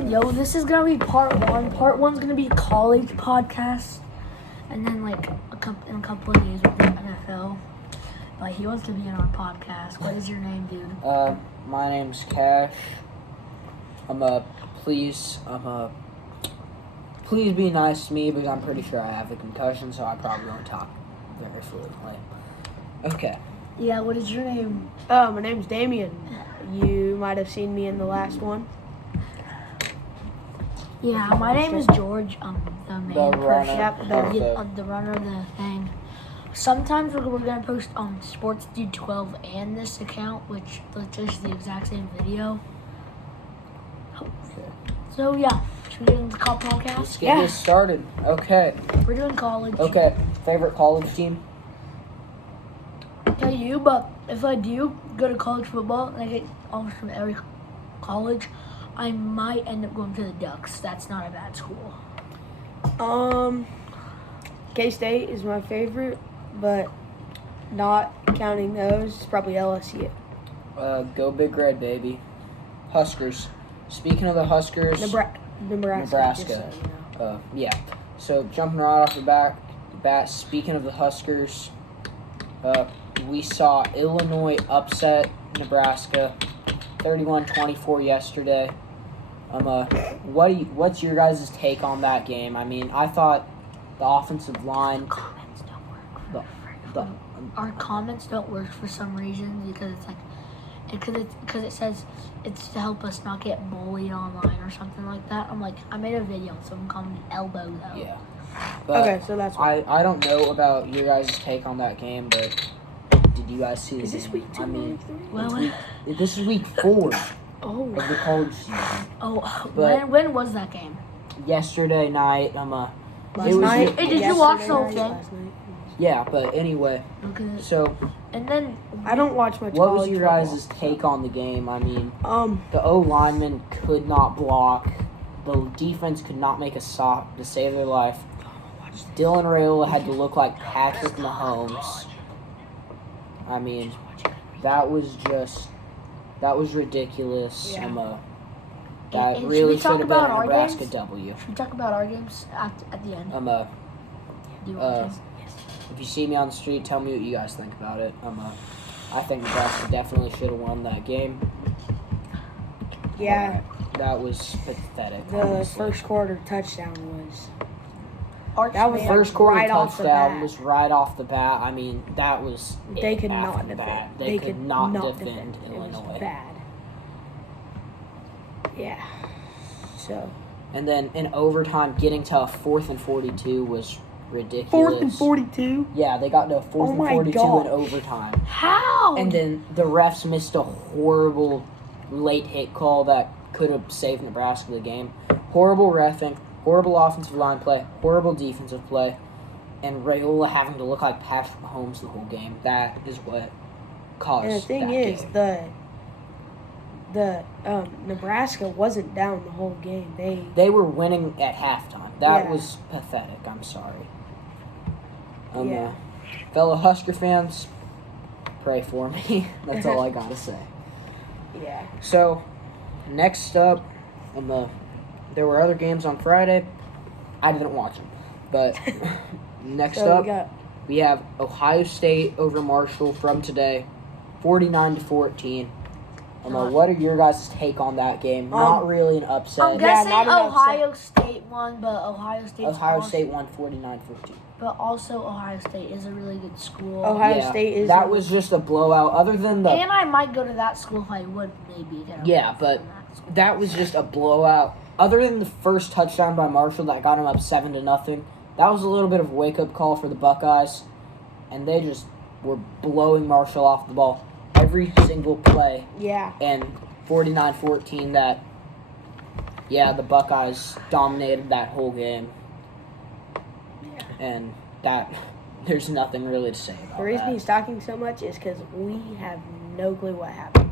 Yo, this is gonna be part one. Part one's gonna be college podcast, and then like in a couple of days with the NFL. But he wants to be in our podcast. What is your name, dude? My name's Cash. Please be nice to me because I'm pretty sure I have a concussion, so I probably won't talk very fluently. Okay. Yeah, what is your name? My name's Damien. You might have seen me in the last one. Yeah, my name is George. The main The person. runner. The runner of the thing. Sometimes we're gonna post Sports Dude 12 and this account, which is the exact same video. Okay. So yeah, should we get into the podcast? Let's get this started. Okay. We're doing college. Okay. Favorite college team? I'll tell you, but if I do go to college football and I get offers from every college, I might end up going to the Ducks. That's not a bad school. K-State is my favorite, but not counting those, it's probably LSU. Go Big Red, baby. Huskers. Speaking of the Huskers, Nebraska. Just so you know. Yeah. So jumping right off the bat. Speaking of the Huskers, we saw Illinois upset Nebraska, 31-24 yesterday. What's your guys' take on that game? I mean, I thought the offensive line. Comments don't work. Our comments don't work for some reason because it's like, because it says it's to help us not get bullied online or something like that. I'm like, I made a video, someone called me elbow though. Yeah. But Okay, so that's why. I don't know about your guys' take on that game, but did you guys see the Is this game? week 2 I mean, Well, this is week 4 Oh. of the college season. But when was that game? Yesterday night, Last night? Hey, did you watch the whole Yesterday thing? night, last night. Yeah, but anyway, Okay. so And then I don't watch much what college was your football. guys' take on the game? I mean, Um, the O lineman could not block. The defense could not make a stop to save their life. Dylan Raiola had to look like Patrick Mahomes. I mean, that was ridiculous. Yeah. That And really should we talk should have been about a our Nebraska games? W. should we talk about our games at the end? Do you want to? If you see me on the street, tell me what you guys think about it. I think Nebraska definitely should have won that game. yeah, That was pathetic. the honestly. first quarter touchdown was. Arch that was Man. First quarter right off the touchdown bat. was right off the bat. I mean, that was They it could after not the defend. bat. They could not defend It was Illinois. bad. Yeah. So. And then in overtime, getting to a 4th and 42 was ridiculous. 4th and 42. Yeah, they got to a 4th Oh and my 42 gosh. in overtime. How? And then the refs missed a horrible late hit call that could have saved Nebraska the game. Horrible reffing, horrible offensive line play, horrible defensive play, and Raiola having to look like Patrick Mahomes the whole game. That is what caused And the thing that is, game. the Nebraska wasn't down the whole game. They were winning at halftime. That Yeah. was pathetic. I'm sorry. Yeah. Fellow Husker fans, pray for me. That's all I gotta say. Yeah. So, next up, there were other games on Friday. I didn't watch them, but next So up, we have Ohio State over Marshall from today, 49-14. What are your guys' take on that game? Not really an upset. I'm guessing not an Ohio State won, but Ohio State won 49-14. But also Ohio State is a really good school. Ohio State is. That was just a blowout. Other than And I might go to that school if I would maybe. Get a Yeah, from but that school. that was just a blowout. Other than the first touchdown by Marshall that got him up 7-0, that was a little bit of a wake-up call for the Buckeyes, and they just were blowing Marshall off the ball every single play. Yeah. And 49-14, the Buckeyes dominated that whole game. And there's nothing really to say about The reason that. he's talking so much is because we have no clue what happened.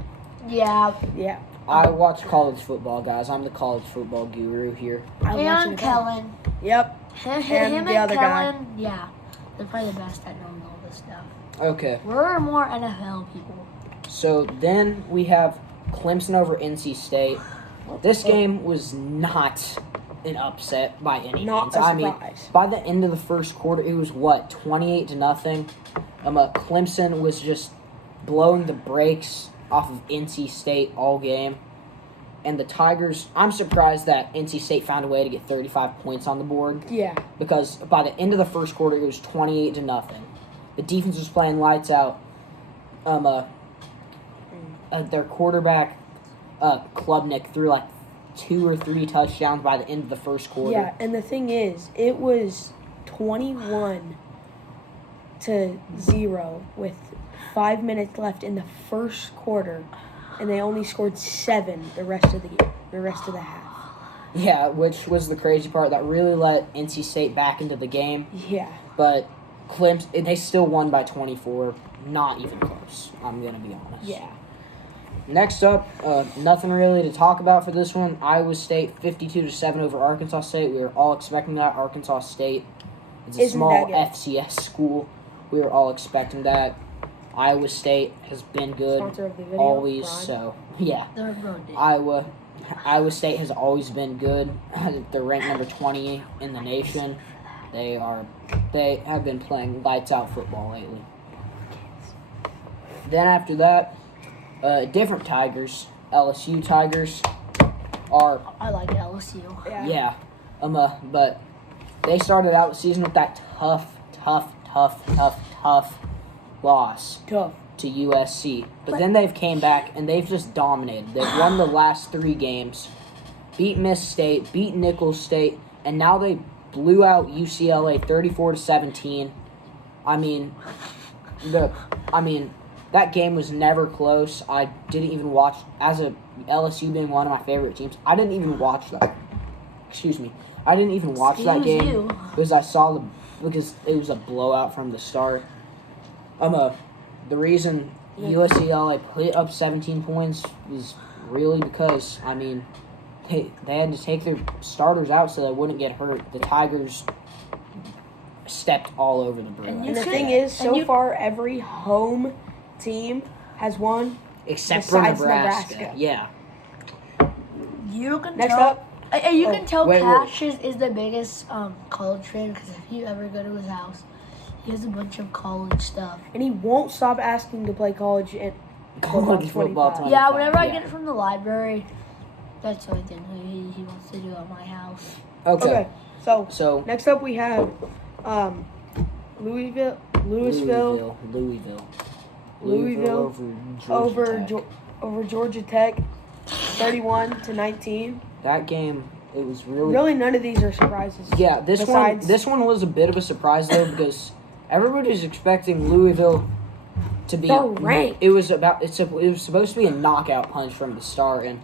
Yeah. Yeah. I watch college football, guys. I'm the college football guru here. I'm watching And it. Kellen. Yep. Him and the other guy. Kellen, yeah. They're probably the best at knowing all this stuff. Okay. We're more NFL people. So then we have Clemson over NC State. This game was not an upset by any Not means. a I mean, surprise. by the end of the first quarter, it was 28-0. Clemson was just blowing the brakes off of NC State all game. And the Tigers, I'm surprised that NC State found a way to get 35 points on the board. Yeah. Because by the end of the first quarter, it was 28-0. The defense was playing lights out. Their quarterback, Klubnik, threw like 2 or 3 touchdowns by the end of the first quarter. Yeah, and the thing is, it was 21-0 with 5 minutes left in the first quarter, and they only scored 7 the rest of the game, the rest of the half. Yeah, which was the crazy part that really let NC State back into the game. Yeah. But Clemson, they still won by 24. Not even close, I'm going to be honest. Yeah. Next up, nothing really to talk about for this one. Iowa State 52-7 over Arkansas State. We were all expecting that. Arkansas State is a Isn't small that good? FCS school. We were all expecting that. Iowa State has been good Sponsor of the video, always. Ron. So yeah, They're good. Iowa State has always been good. They're ranked number 20 in the nation. They have been playing lights out football lately. Then after that, different Tigers, LSU Tigers, are I like LSU. Yeah. but they started out the season with that tough loss Tough. to USC. But then they've came back and they've just dominated. They've won the last 3 games, beat Miss State, beat Nicholls State, and now they blew out UCLA 34-17. That game was never close. I didn't even watch, as a LSU being one of my favorite teams, I didn't even watch that. Excuse me. I didn't even watch that Excuse game you. because it was a blowout from the start. The reason UCLA put up 17 points was really because, they had to take their starters out so they wouldn't get hurt. The Tigers stepped all over the And Bruins. And the could- thing is, so and you- far, every home team has won. Except for besides Nebraska. Nebraska. Yeah. You can Next tell. up. You can tell wait. Cash is the biggest college fan because if you ever go to his house, he has a bunch of college stuff. And he won't stop asking to play college and College football 25. Yeah, 25, whenever I yeah. get it from the library, that's what I think he wants to do at my house. Okay, so So next up we have Louisville Louisville over Georgia Tech, 31-19. That game, it was really Really, none of these are surprises. yeah. Besides- This one was a bit of a surprise though because everybody's expecting Louisville to be. They're ranked. It was supposed to be a knockout punch from the start, and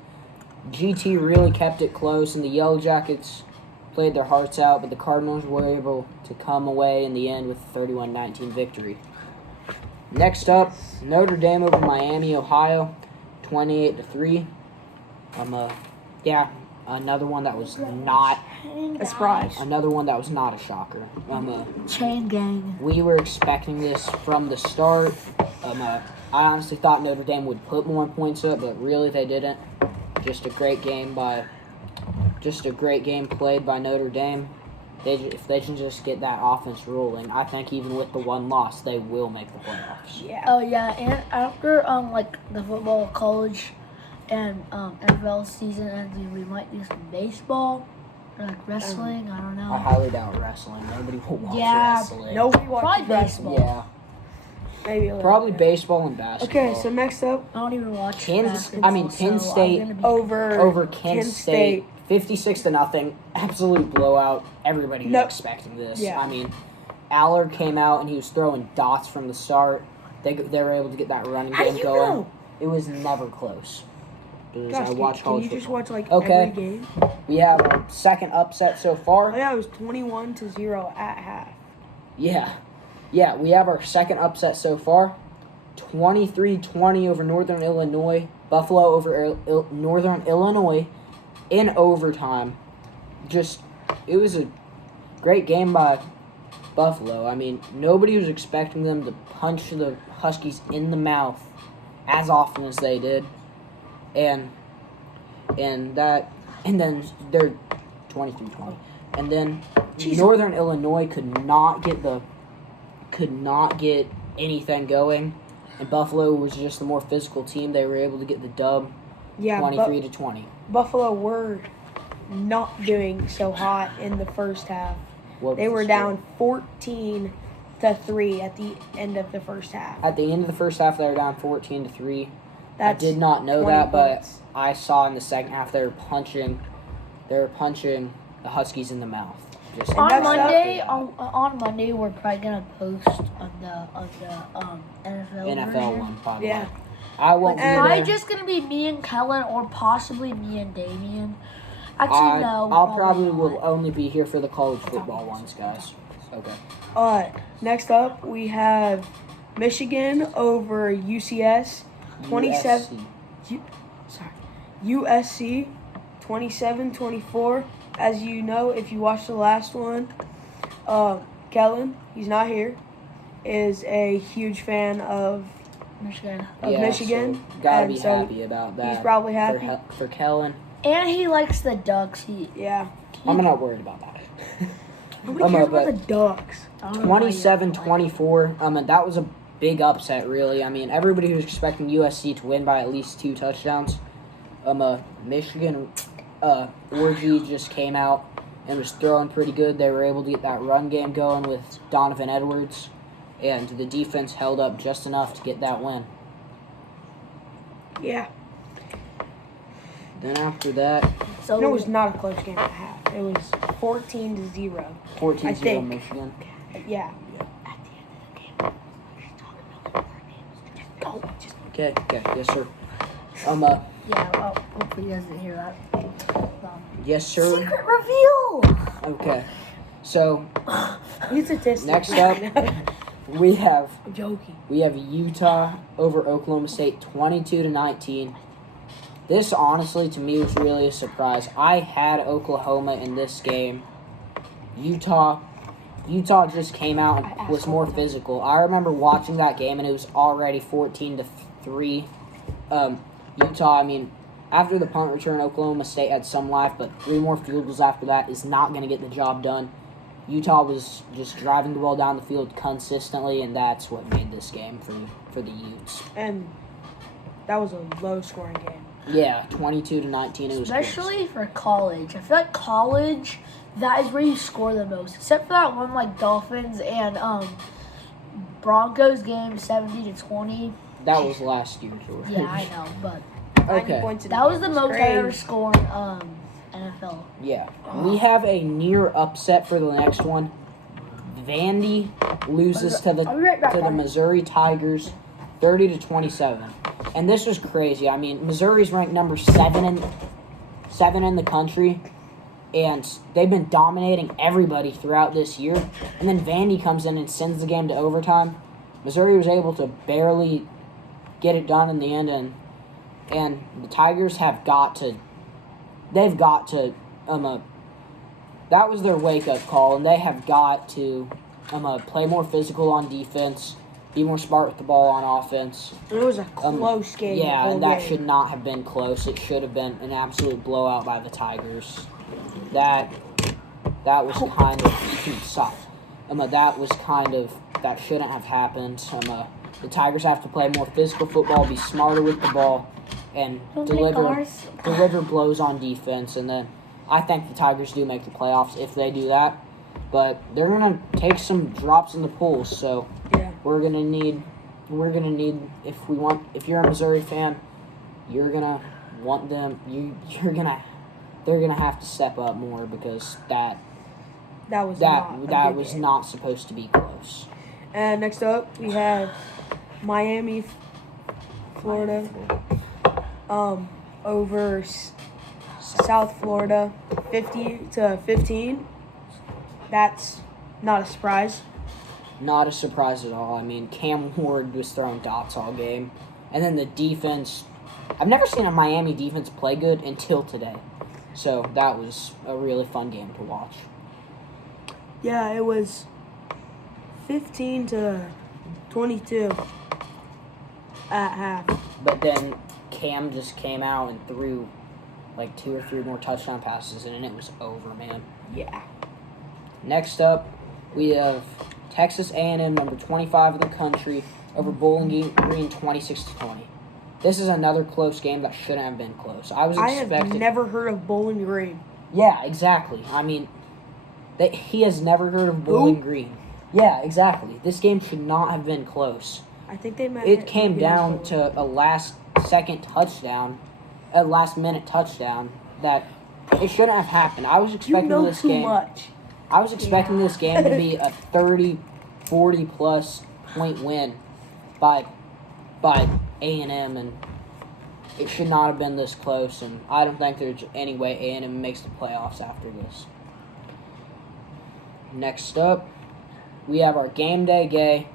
GT really kept it close, and the Yellow Jackets played their hearts out, but the Cardinals were able to come away in the end with a 31-19 victory. Next up, Notre Dame over Miami, Ohio, 28-3. Another one that was not A surprise. a shocker. Chain gang. We were expecting this from the start. I honestly thought Notre Dame would put more points up, but really they didn't. Just a great game played by Notre Dame. If they can just get that offense rolling, I think even with the one loss, they will make the playoffs. Yeah. Oh yeah, and after the football, college, and NFL season ends, we might do some baseball or wrestling. I don't I know. highly doubt wrestling. Nobody will watch Yeah, wrestling. Nobody watches Probably wrestling. baseball. Yeah, Maybe a little probably bit. baseball and basketball. Okay, so next up, I don't even watch. Penn basketball, State so I'm gonna be- over Kent State, 56-0, absolute blowout. Everybody was No. expecting this. Yeah. Allard came out and he was throwing dots from the start. They were able to get that running How do game you going. know? It was never close. Because Gosh, I watch can college you just football. watch like Okay. every game? We have our second upset so Oh far. yeah, it was 21-0 at half. Yeah, we have our second upset so far. 23-20 over Northern Illinois. Buffalo over Northern Illinois in overtime. It was a great game by Buffalo. Nobody was expecting them to punch the Huskies in the mouth as often as they did. And and then they're 23-20, and then Jeez. Northern Illinois could not get anything going, and Buffalo was just the more physical team. They were able to get the dub, Yeah, 23-20. Buffalo were not doing so hot in the first half. What They was were the down score? 14-3 at the end of the first half. At the end of the first half. They were down 14-3. That's I did not know 20 that, but points. I saw in the second half they were punching the Huskies in the mouth. Just And On that's Monday, on Monday, we're probably gonna post on the NFL NFL version. one, probably. Yeah. I won't be And- Probably there. just gonna be me and Kellen, or possibly me and Damien. Actually, no. I'll probably not. will only be here for the college football ones, guys. Okay. Next up, we have Michigan over UCS, 27. USC, 27-24. As you know, if you watched the last one, Kellen, he's not here, is a huge fan of Michigan. Michigan. So gotta and be so happy about that. He's probably happy. For Kellen. And he likes the Ducks. Yeah. I'm not worried about that. Nobody cares about but the Ducks. I don't know why you're 27-24. And that was a big upset, really. I mean, everybody was expecting USC to win by at least 2 touchdowns. Michigan Orgy just came out and was throwing pretty good. They were able to get that run game going with Donovan Edwards, and the defense held up just enough to get that win. Yeah. Then after that, So No, it was not a close game at half. It was 14-0. 14-0 I think. Michigan. Yeah. Go. Okay, yes, sir. Yeah. Well, hopefully he doesn't hear that. Yes, sir. Secret reveal. Okay. So, He's a test. next up, we have I'm joking. Utah over Oklahoma State 22-19. This honestly to me was really a surprise. I had Oklahoma in this game. Utah just came out and was more physical. I remember watching that game and it was already 14-3. Utah, I mean, after the punt return, Oklahoma State had some life, but 3 more field goals after that is not going to get the job done. Utah was just driving the ball down the field consistently, and that's what made this game for the Utes. And that was a low-scoring game. Yeah, 22-19. It was Especially for college. I feel like college, that is where you score the most. Except for that one like Dolphins and Broncos game, 70-20. close. That was last year, George. Yeah, I know, but 90 Okay. points in that was the game most I crazy. ever scored NFL. Yeah. We have a near upset for the next one. Vandy loses to I'll be right back, the guys. Missouri Tigers 30-27. And this was crazy. I mean, Missouri's ranked number 7 in the country, and they've been dominating everybody throughout this year. And then Vandy comes in and sends the game to overtime. Missouri was able to barely get it done in the end, and the Tigers have got to. They've got to. That was their wake-up call, and they have got to play more physical on defense, be more smart with the ball on offense. It was a close game. the Yeah, whole and that game. should not have been close. It should have been an absolute blowout by the Tigers. That was kind of soft. That shouldn't have happened. The Tigers have to play more physical football, be smarter with the ball, and Don't take deliver ours. blows on defense. And then I think the Tigers do make the playoffs if they do that. But they're gonna take some drops in the polls, so Yeah. we're gonna need if you're a Missouri fan, you're gonna want them they're gonna have to step up more, because that was not a good was game. not supposed to be close. And next up, we have Miami, Florida, over South Florida, 50-15. That's not a surprise. Not a surprise at all. I mean, Cam Ward was throwing dots all game, and then the defense. I've never seen a Miami defense play good until today, so that was a really fun game to watch. Yeah, it was 15-22 at half. But then Cam just came out and threw like 2 or 3 more touchdown passes, and it was over, man. Yeah. Next up, we have Texas A&M, number 25 in the country, over Bowling Green 26-20. This is another close game that shouldn't have been close. I have never heard of Bowling Green. Yeah, exactly. I mean, he has never heard of Bowling Green. Yeah, exactly. This game should not have been close. I think they might. It came down to a last-minute touchdown that it shouldn't have happened. I was expecting this game. Much. I was expecting this game to be a 30, 40-plus point win by A&M, and it should not have been this close, and I don't think there's any way A&M makes the playoffs after this. Next up, we have our game day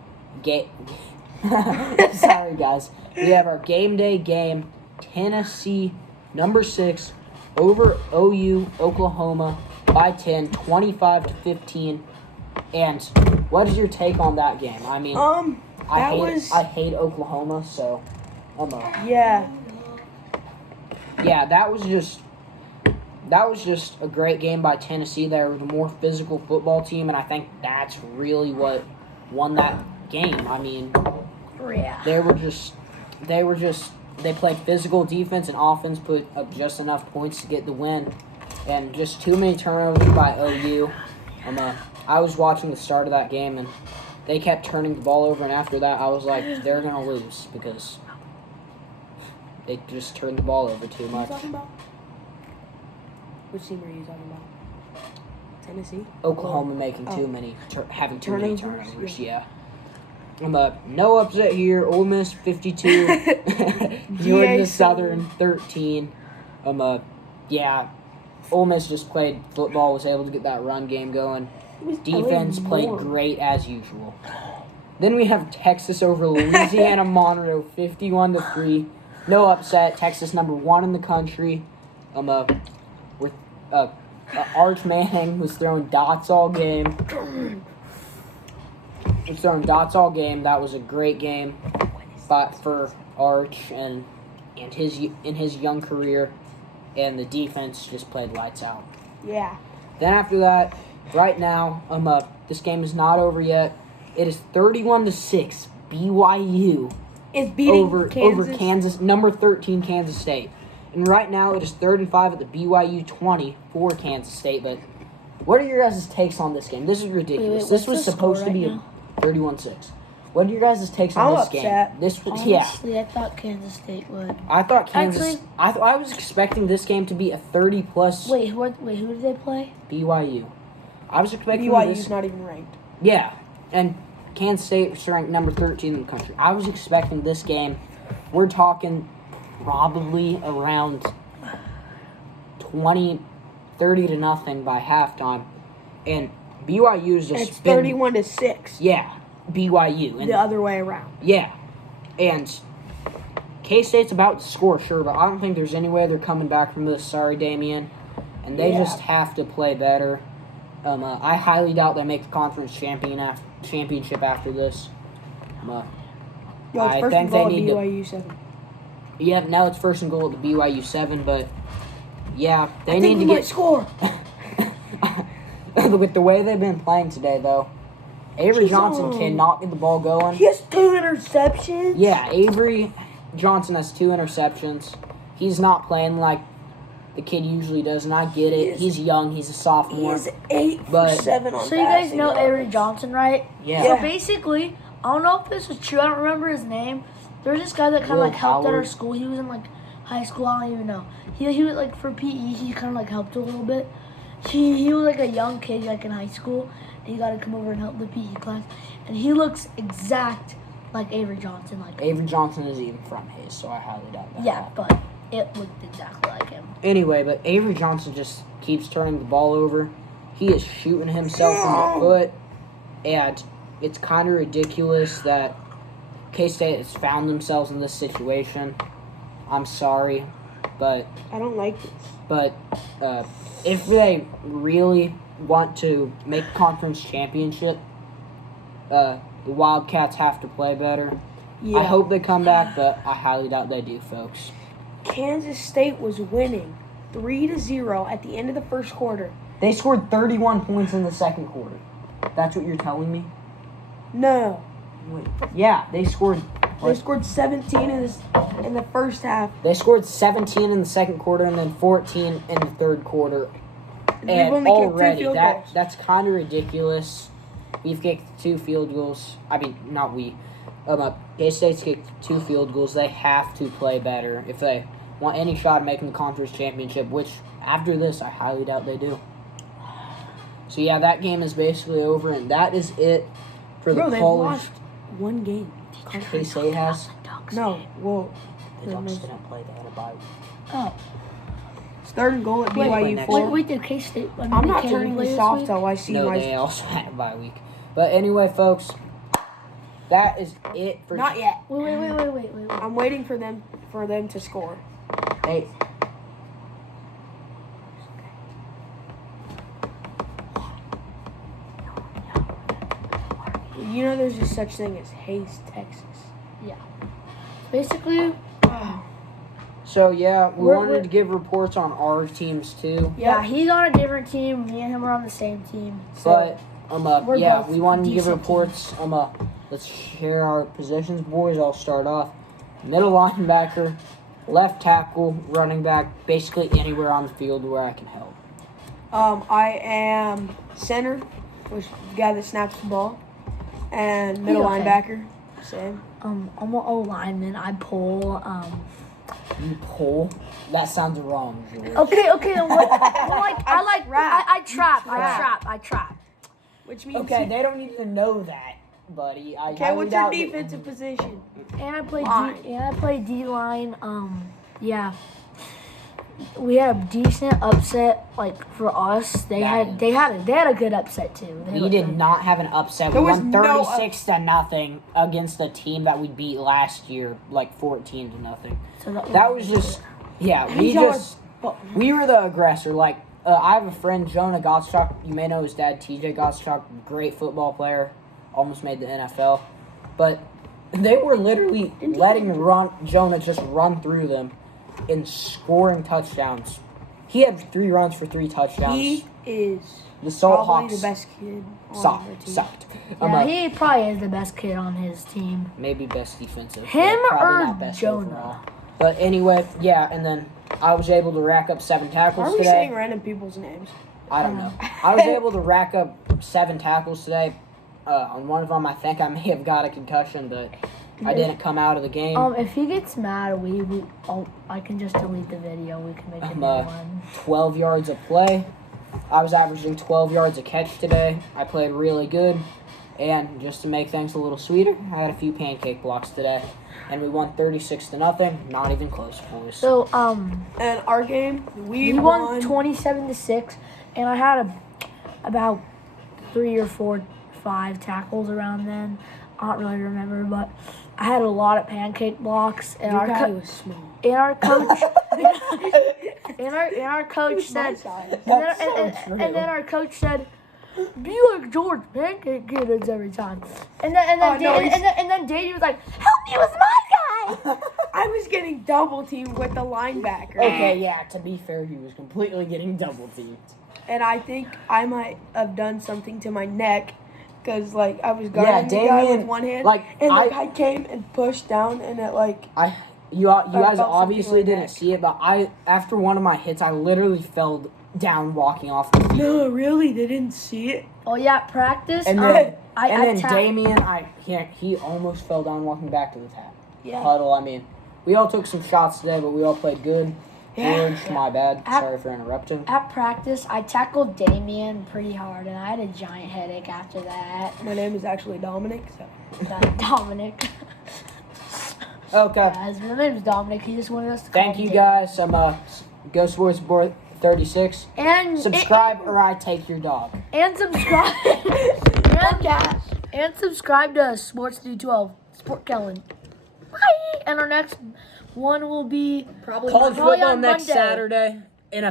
Sorry, guys. We have our game day game, Tennessee, number 6, over OU, Oklahoma, by 10, 25-15. And what is your take on that game? I mean, I hate Oklahoma, so Yeah. Yeah, that was just a great game by Tennessee. They were the more physical football team, and I think that's really what won that game. I mean, Yeah. they played physical defense, and offense put up just enough points to get the win, and just too many turnovers by OU. I was watching the start of that game, and they kept turning the ball over, and after that, I was like, they're gonna lose because they just turned the ball over too much. What are you talking about? Which team are you talking about? Tennessee? Oklahoma making having too many Turnovers? turnovers. Yeah. No upset here. Ole Miss 52, Georgia Southern 13. Yeah. Ole Miss just played football, was able to get that run game going. Defense played great as usual. Then we have Texas over Louisiana Monroe 51-3. No upset. Texas number 1 in the country. With Arch Manning was throwing dots all game. That was a great game, for Arch and his young career, and the defense just played lights out. Yeah. Then after that, right now, this game is not over yet. It is 31-6. BYU is beating over Kansas, number 13 Kansas State. And right now, it is 3rd and 5 at the BYU 20 for Kansas State. But what are your guys' takes on this game? This is ridiculous. This was supposed to be a 31-6. What are your guys' takes on this game? Honestly, I thought Kansas State would. I thought Kansas. I was expecting this game to be a 30-plus. Wait, who did they play? BYU. I was expecting BYU's not even ranked. Yeah, and Kansas State was ranked number 13 in the country. I was expecting this game. We're talking probably around 30 to nothing by halftime, and BYU's just it's 31-6. Yeah, BYU and the other way around. Yeah, and K-State's about to score, sure, but I don't think there's any way they're coming back from this. Sorry, Damien, and they just have to play better. I highly doubt they make the conference championship after this. I think they need BYU 7. Yeah, now it's 1st and goal at the BYU 7, but yeah, they need to get score. With the way they've been playing today, though, Avery Johnson cannot get the ball going. He has 2 interceptions. Yeah, Avery Johnson has 2 interceptions. He's not playing like the kid usually does, and I get it. He's young. He's a sophomore. He's 8 for 7 on So you guys know Avery Johnson, right? Yeah. So basically, I don't know if this was true. I don't remember his name. There was this guy that kind of helped at our school. He was in high school. I don't even know. He was for PE. He kind of helped a little bit. He was a young kid in high school, and he got to come over and help the PE class. And he looks exact like Avery Johnson. Avery Johnson is even from his, so I highly doubt that. Yeah, but it looked exactly like him. Anyway, but Avery Johnson just keeps turning the ball over. He is shooting himself in the foot, and it's kind of ridiculous that K-State has found themselves in this situation. I'm sorry, but I don't like this. But if they really want to make the conference championship, the Wildcats have to play better. Yeah. I hope they come back, but I highly doubt they do, folks. Kansas State was winning. 3-0 at the end of the first quarter. They scored 31 points in the second quarter. That's what you're telling me? No, Wait. Yeah, they scored. they scored 17 in the first half. They scored 17 in the second quarter and then 14 in the third quarter. We've And only kicked 2 already, field goals. that's kind of ridiculous. We've kicked 2 field goals. I mean, not we. K-State's kicked 2 field goals. They have to play better if they want any shot at making the conference championship, which after this, I highly doubt they do. So, yeah, that game is basically over, and that is it for the Bro, they've college. lost 1 game. K-State has. No, well, The Ducks didn't play. They had a bye. Oh, it's 3rd and goal at Wait, BYU next 4. wait, did K-State? I'm not turning this off till I see No, my. they also had a bye week. But anyway, folks, that is it for Not yet. Wait. I'm waiting for them to score. Hey, You know, there's just such thing as Hayes, Texas. Basically, so yeah, we We're- wanted to give reports on our teams too. yeah, he's on a different team. Me and him are on the same team. So But we're yeah, both we wanted to give decent reports. Let's share our positions, boys. I'll start off. Middle linebacker, left tackle, running back, basically anywhere on the field where I can help. I am center, which is the guy that snaps the ball, and middle okay. linebacker. Same. I'm an O lineman. I pull. You pull? That sounds wrong, George. Okay. I'm like, I trap. Trap. I trap. Which means Okay, they don't need to know that, buddy. Okay, what's your defensive position? And I play Line. I play D line. Yeah. We had a decent upset, like for us. They had a good upset too. We did not have an upset. There We was won no 36-0 against a team that we beat last year, like 14-0. So That was just, yeah. We were the aggressor. Like I have a friend, Jonah Gottschalk. You may know his dad, TJ Gottschalk, great football player, almost made the NFL. But they were literally letting Jonah just run through them and scoring touchdowns. He had 3 runs for 3 touchdowns. He is The Salt probably Hawks the best kid on our team. sucked. Yeah, he probably is the best kid on his team. Maybe best defensive. Him but probably or not best Jonah? overall. But anyway, yeah, and then I was able to rack up 7 tackles Why are we today. saying random people's names? I don't know. I was able to rack up 7 tackles today. On one of them, I think I may have got a concussion, but I didn't come out of the game. If he gets mad, I can just delete the video. We can make a new one. 12 yards of play. I was averaging 12 yards a catch today. I played really good. And just to make things a little sweeter, I had a few pancake blocks today. And we won 36-0. Not even close, boys. So And our game, we won 27-6, and I had about 3 or 4, 5 tackles around then. I don't really remember, but I had a lot of pancake blocks, and Your guy was small. and our coach and our coach said, and then our coach said, "Be like George, pancake kids every time." And then Davey was like, "Help me with my guy." I was getting double teamed with the linebacker. Okay, yeah, to be fair, he was completely getting double teamed. And I think I might have done something to my neck because, like, I was guarding the guy Damien, with one hand. like, and the guy came and pushed down, and it, like, You guys felt obviously something like didn't that. see it, but after one of my hits, I literally fell down walking off the field. no, really? They didn't see it? Oh yeah, practice. And then, I Damien, he almost fell down walking back to the Yeah. huddle. I mean, we all took some shots today, but we all played good. Yeah. George, my bad. Sorry for interrupting. At practice, I tackled Damien pretty hard, and I had a giant headache after that. My name is actually Dominic, so. Dominic. Okay. Guys, my name's Dominic. He just wanted us to Thank call you him guys. Go Sports Board 36. And Subscribe or I take your dog. and subscribe. and subscribe to Sports Do 12. Sport Kellen. Bye. And our next one will be Probably College Probably football on next Monday. Saturday. NFL